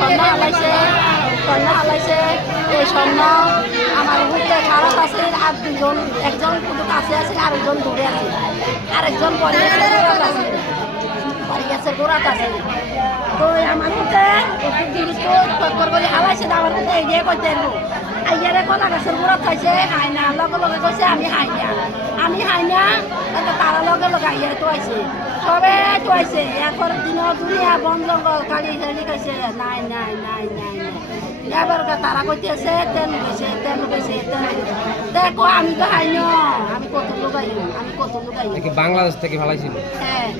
স্বর্ণ হালাইছে স্বর্ণ হালাইছে এই স্বর্ণ আমার ঘুরতে খারাপ আছে, আর একজন কিন্তু কাছে আছে আরেকজন দূরে আছে। আরেকজন পরে আছে। পরে গেছে, গোড়াত আছে। তো আমার মধ্যে একটু জিনিস তো তৎপর করে হালাইছে আমার মধ্যে এগিয়ে করতে আইয়ারে খাইছে, হাই না, লগে লগে আমি হাই না। আমি হাই না তারা লগে লগে আইয়ারে তো আইছে। সবে তো আইছে এরপর দিন দুনিয়া বন জঙ্গল কালি খালি কইছে নাই নাই নাই নাই এবার তারা কইতেছে তেল গেছে তেল গেছে তেল। দেখো আমি তো আমি কত লুকাই আমি কত লুকাই বাংলাদেশ থেকে ভালাইছিল হ্যাঁ।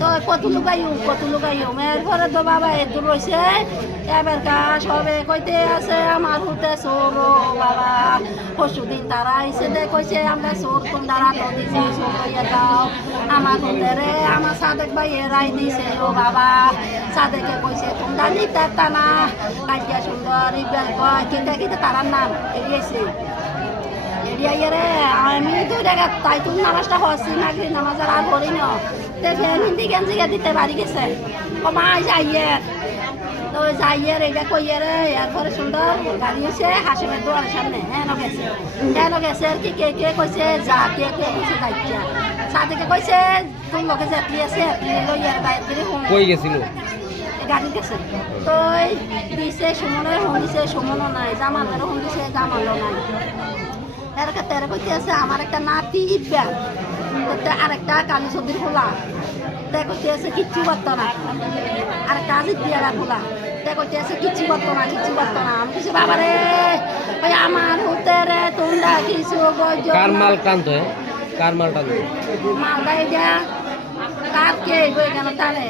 তো কত লুকাইও কত লুকাইও এরপরে তো বাবা এত রয়েছে এবার কা সবে কইতে আছে আমার হুতে ও বাবা। পরশু দিন তারা আইসে দে কইছে আমরা চোর তোমরা রাত দিছে চোর হইয়া দাও আমার হুতে রে আমার সাদেক ভাই এরাই দিছে ও বাবা। সাদেকে কইছে তোমরা নিতে না কাজিয়া সুন্দর ইবেল কয় কিনতে কিনতে তারার নাম এগিয়েছে এরিয়া রে আমি দুই টাকা তাই তুমি নামাজটা হসি নাকি নামাজ আর করি না দেখে হিন্দি গেঞ্জি গে দিতে বাড়ি গেছে। ও মা যাইয়ে তো যাইয়ে রে এটা কইয়ে রে এরপরে সুন্দর গাড়ি হয়েছে হাসিমের দোয়ার সামনে। হ্যাঁ গেছে। হ্যাঁ গেছে। আর কি কে কে কইছে? যা কে কে কইছে দায়িত্ব সাদিকে কইছে তুই লোকে যাত্রী আছে লইয়ার দায়িত্ব কই গেছিল? গাড়ি গেছে। তো দিছে সুমনের হন দিছে সুমনও নাই। জামালেরও হন দিছে জামালও নাই। এরকে তেরে কইতে আছে আমার একটা নাতি ইব্বা তো আরেকটা কালী ছবির খোলা তে কইতে আছে কিচ্ছু পারত না। আর কাজে দিয়ারা খোলা তে কইতে আছে কিচ্ছু পারত না কিচ্ছু পারত না। আমি কিছু বাবারে ওই আমার হতে রে তোমরা কিছু কার মাল টানতো হ্যাঁ? কার মাল টানতো? মালদা এটা কাটকে এখানে টানে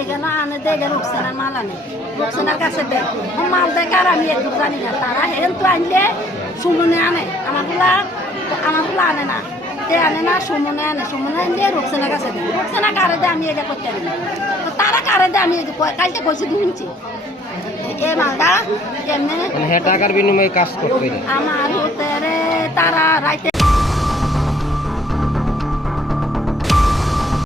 এখানে আনে দে এখানে রুকসানার মাল আনে। রুকসানার কাছে দে। ও মাল দেয় কার আমি একটু জানি না। তারা হেন তো আনলে সুমনে আনে। আমারগুলা আমারগুলা আনে না। তে আনে না সুমনে আনে। সুমনে আনলে রুকসানার কাছে দে। রুকসানা কারে দে আমি এটা করতে পারি না। তো তারা কারে দে আমি এটা কই- কালকে কইছি দুইছি এ মালটা এমনি মানে টাকার বিনিময়ে কাজ করতে। আমার হতে তারা রাইতে